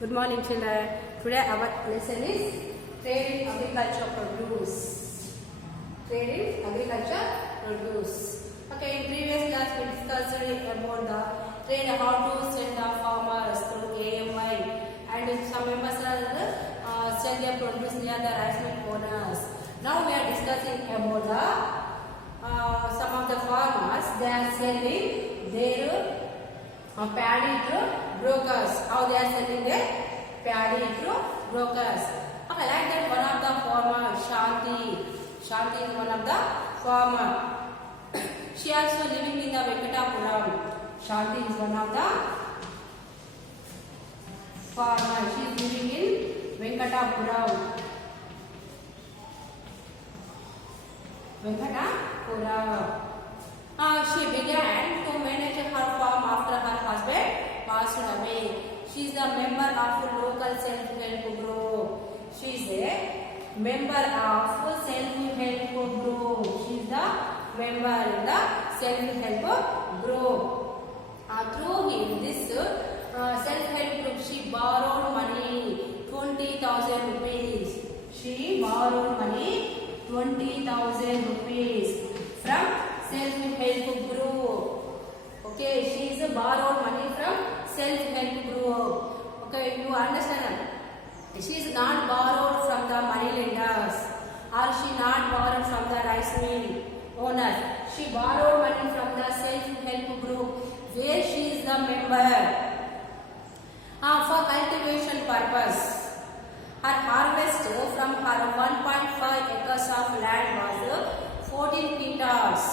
Good morning, children. Today our lesson is trade in agriculture produce. Trade in agriculture produce. Okay, in previous class we discussed about the trade, how to send the farmers through AMI, and some members are sell their produce near the rice mill owners. Now we are discussing about the some of the farmers, they are selling their paddy through brokers. How they are selling their paddy through brokers. Okay, like that one of the farmer, Shanti is one of the farmer. She also living in the Venkatapuram. Shanti is one of the farmer. She is living in Venkatapuram. She began to manage her farm after her husband passed away. She is a member of a local self-help group. She is a member of self-help group. She is the member in the self-help group. Through this self-help group, she borrowed money, 20,000 rupees. She borrowed money, 20,000 rupees from self-help group. Okay, she is borrowed money from self-help group. Okay, you understand? She is not borrowed from the money lenders, or she not borrowed from the rice mill owner. She borrowed money from the self-help group where she is the member for cultivation purpose. Her harvest from her 1.5 acres of land was 14 quintals.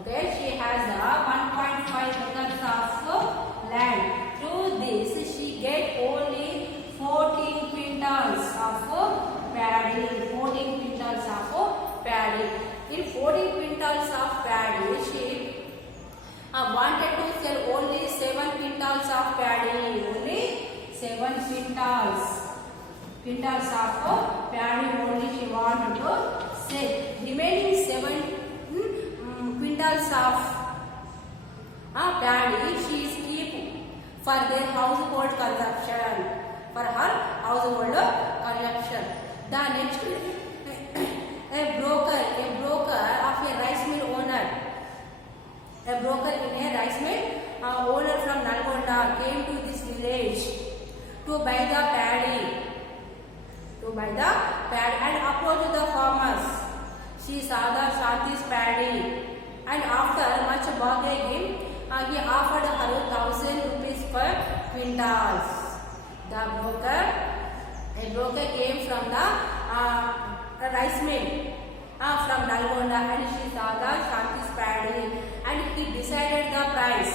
Okay, she has 1.5 acres of land. Through this, she get only 14 quintals of paddy. 14 quintals of paddy. In 14 quintals of paddy, she wanted to sell only 7 quintals of paddy. Only 7 quintals. Quintals of paddy only she wanted to sell. Remaining 7 quintals of paddy she is keep for their household consumption. For her household consumption. The next, a broker of a rice mill owner. A broker in a rice mill owner from Nalgonda came to this village to buy the paddy. And approached the farmers. She saw the Shanti's paddy, and after much bargaining, he offered her 1,000 rupees per quintals. A broker came from the rice mill from Nalgonda, and she saw the Shanti's paddy, and he decided the price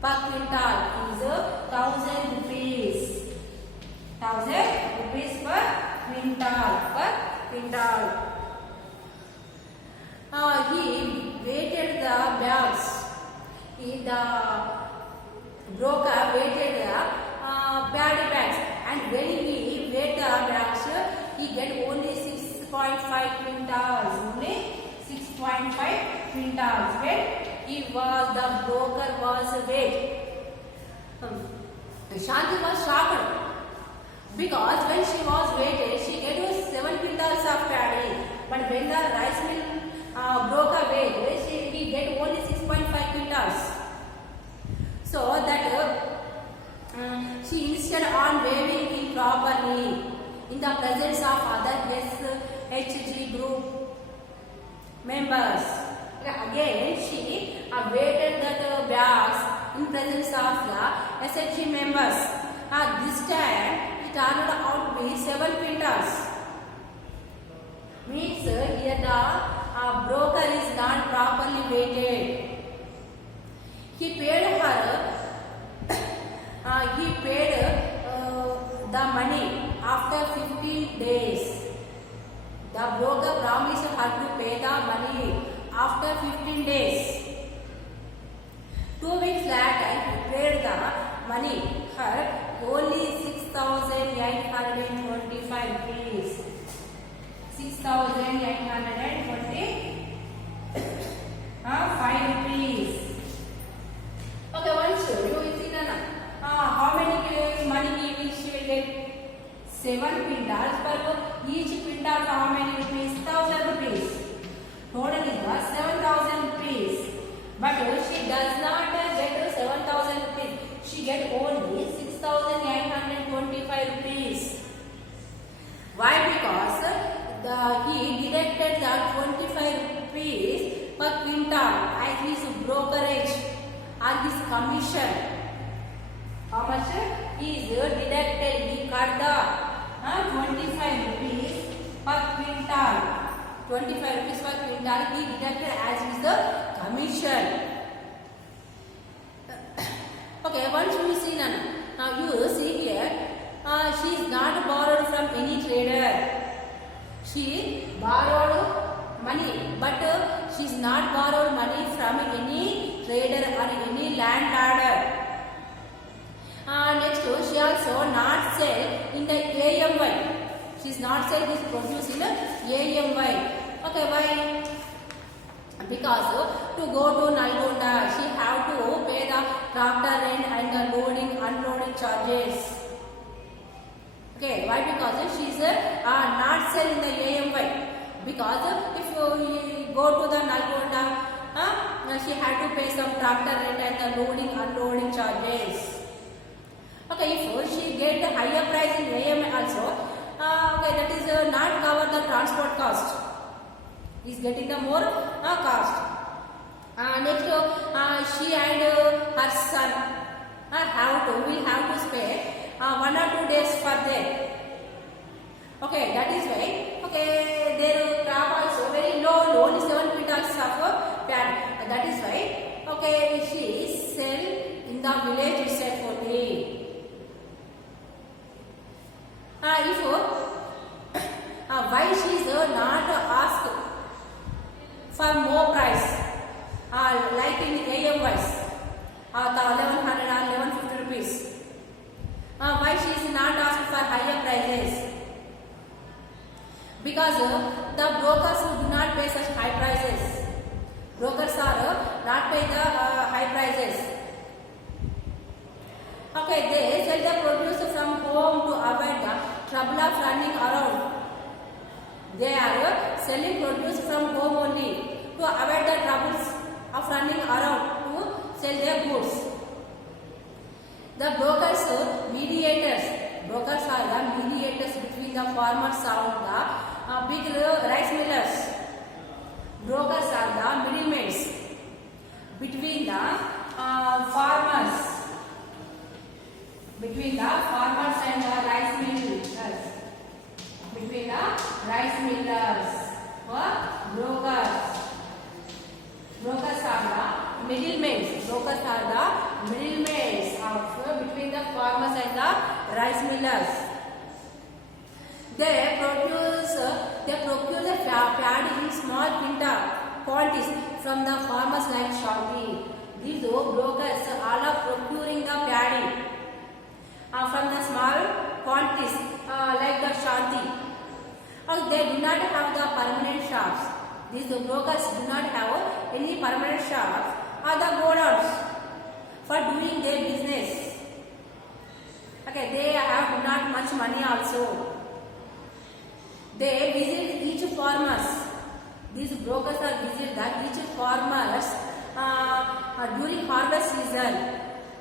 per quintal is 1,000 rupees. 1,000 rupees per quintal. He weighted the bags. The broker weighted the paddy bags, and when he weighed the bags, he get only 6.5 quintals. Only 6.5 quintals. When the broker was weighed, Shanti was shocked. Because when she was weighted, she get 7 quintals of paddy. But when the rice mill broker weighed, he get only 6.5 quintals. So that she insisted on weighing improperly in the presence of other SHG group members. Again, she weighted the bags in presence of the SHG members. This time, turned out to be 7 quintals. Means here the broker is not properly weighted. He paid the money after 15 days. The broker promised her to pay the money after 15 days. 2 weeks later, he paid the money her only 6,825 rupees. 6,825 rupees. Okay, once you see how many money 7 quintals, but each quintal for how many rupees? 1000 rupees. Total is 7000 rupees. But she does not get 7000 rupees. She get only 6825 rupees. Why? Because he deducted the 25 rupees per quintal as his brokerage or his commission. How much is deducted? He cut the 25 rupees per quintal. 25 rupees per quintal he deducted as his commission. Okay, once you see now you see here, she is not borrowed from any trader. She borrowed money, but she is not borrowed money from any trader or any landlord. Next, she also not sell in the AMY. She is not sell this produce in AMY. Okay, why? Because to go to Nalgonda, she have to pay the tractor rent and the loading, unloading charges. Okay, why? Because she is not sell in the AMY. Because if you go to the Nalgonda, she had to pay some tractor rent and the loading, unloading charges. Okay, if she get the higher price in AMI also, okay, that is not cover the transport cost. Is getting the more cost. Next, she and her son will have to spend 1 or 2 days for them. Okay, that is why. Okay, their crop also very low, only 7 quintals of pan. That is why. Okay, she sell in the village itself only. Why she is not asked for more price, like in AMYs, the 1100 or 1150 rupees. Why she is not asked for higher prices? Because the brokers who do not pay such high prices. Brokers are not pay the high prices. Okay, they sell the produce from home to avoid the trouble of running around. They are selling produce from home only to avoid the troubles of running around to sell their goods. The brokers, mediators. Brokers are the mediators between the farmers and the big rice millers. Brokers are the middlemen between the farmers. Between the farmers and the rice millers. Between the rice millers or brokers. Brokers are the middlemen. Brokers are the middlemen of between the farmers and the rice millers. They procure the paddy in small quantities from the farmers like Shanti. These brokers all are procuring the paddy from the small quantities like the Shanti. They do not have the permanent shops. These brokers do not have any permanent shops or the godowns for doing their business. Okay, they have not much money also. They visit each farmers. These brokers are visit each farmers during harvest season,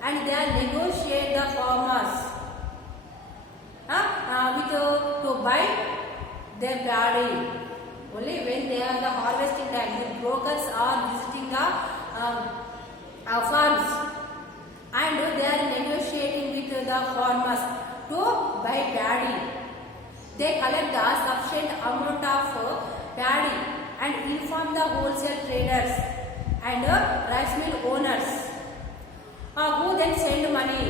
and they are negotiate the farmers to buy their paddy. Only when they are the harvesting time, the brokers are visiting the farms and they are negotiating with the farmers to buy paddy. They collect the sufficient amount of paddy and inform the wholesale traders and rice mill owners who then send money.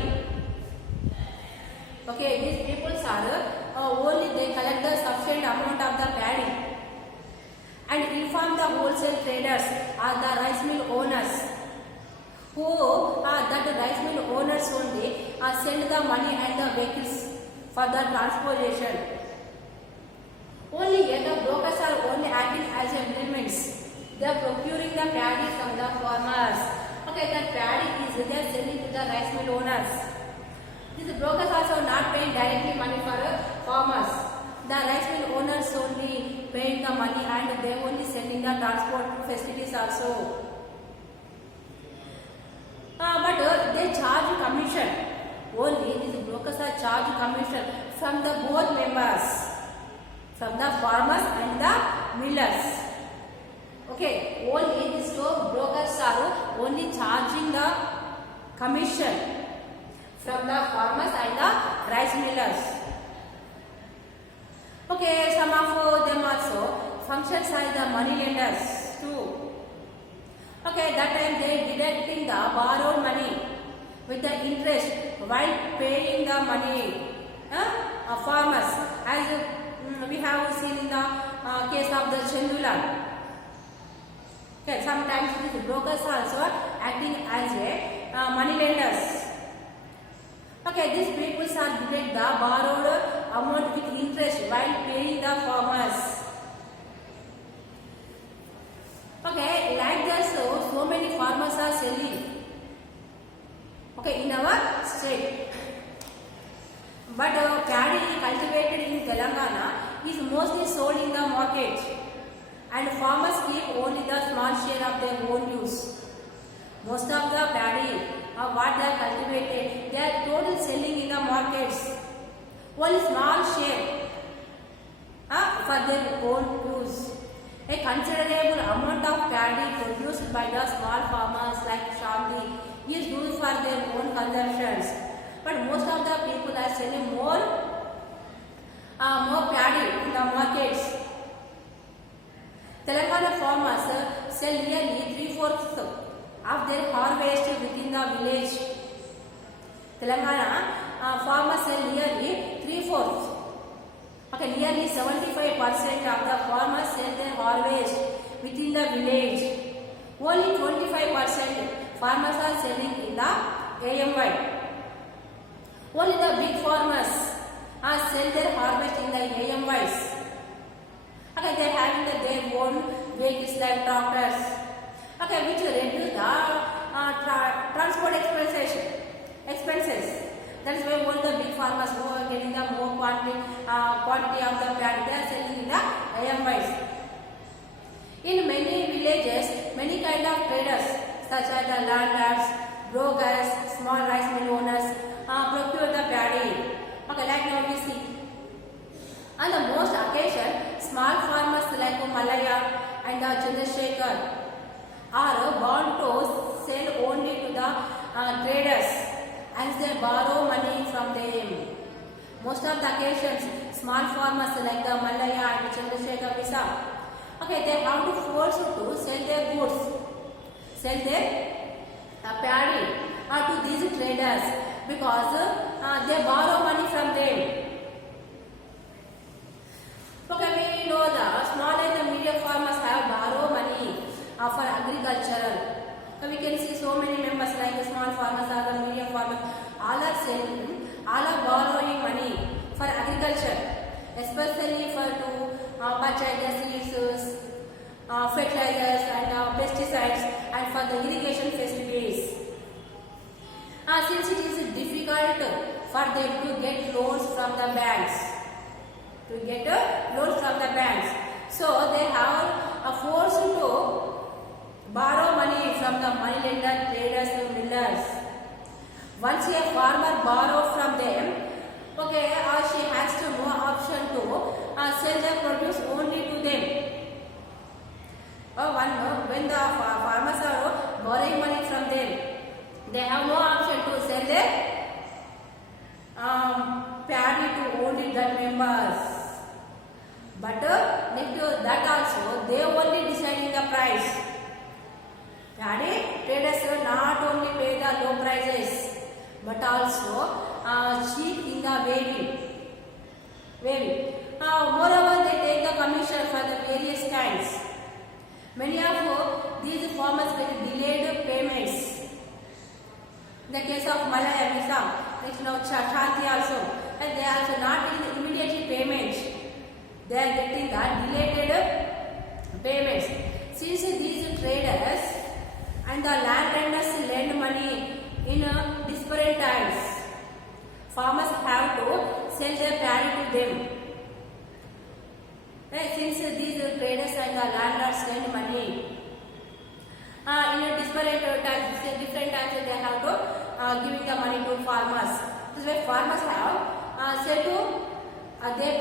Okay, these people are only they collect the sufficient amount of the paddy and inform the wholesale traders or the rice mill owners who that rice mill owners only send the money and the vehicles for the transportation. Only yet the brokers are only acting as a middlemen. They are procuring the paddy from the farmers. Okay, that paddy is they are selling to the rice mill owners. These brokers also not paying directly money for farmers. they only sending the transport facilities also. But they charge commission. Only these brokers are charge commission from the both members, from the farmers and the millers. Okay, only these two brokers are only charging the commission from the farmers and the rice millers. Okay, some of them also functions as the money lenders too. Okay, that time they deducting the borrowed money with the interest while paying the money farmers, as we have seen in the case of the Chendulan. Okay, sometimes these brokers also acting as a money lenders. Okay, these people are deduct the borrowed amount with interest while paying the farmers. Okay, like that, so many farmers are selling. Okay, in our state. But paddy cultivated in Telangana is mostly sold in the market, and farmers keep only the small share of their own use. Most of the paddy what they are cultivated, they are totally selling in the markets. Only small share for their own use. A considerable amount of paddy produced by the small farmers like Shanti is used for their own consumptions. But most of the people are selling more paddy in the markets. Telangana farmers sell nearly 3/4 of their harvest within the village. Telangana farmers sell nearly 3/4. Okay, nearly 75% of the farmers sell their harvest within the village. Only 25% farmers are selling in the AMY. Only the big farmers sell their harvest in the AMYs. Okay, they are having their own vehicles like tractors. Okay, which reduce the transport expenses. That is why all the big farmers who are getting the more quantity of the paddy, they are selling in the AMYs. In many villages, many kind of traders such as the landlords, brokers, small rice mill owners procure the paddy. Okay, like now we see. On the most occasion, small farmers like Malaya and Chandrasekhar are bound to sell only to the traders, as they borrow money from them. Most of the occasions, small farmers like the Malaya and Chandrasekhar Visa, okay, they have to force to sell their goods, sell their paddy to these traders, because they borrow money from them. Okay, we know the small and the medium farmers have borrow money for agricultural. We can see so many members like the small farmers or the medium farmers, all are selling, all are borrowing money for agriculture, especially for to purchase the seeds, fertilizers and pesticides, and for the irrigation facilities. Since it is difficult for them to get loans from the banks, so they have forced to borrow money from the money lender, traders and millers. Once a farmer borrows from them, okay, she has to no option to sell their produce only to them. When the farmers are borrowing money from them, they have no option to sell their paddy to only that members. But next to that also, they only deciding the price. Paddy traders not only pay the low prices, but also cheap in the weighing. Moreover, they take the commission for the various kinds. Many of these farmers get delayed payments. In the case of Malaya Visa, next now Shanti also, and they are also not getting the immediate payment. They are getting the delayed payments. Since these traders and the landowners lend money in disparate times, farmers have to sell their paddy to them. Since these traders and the landlords lend money. In a different times they have to giving the money to farmers. This is why farmers have said to they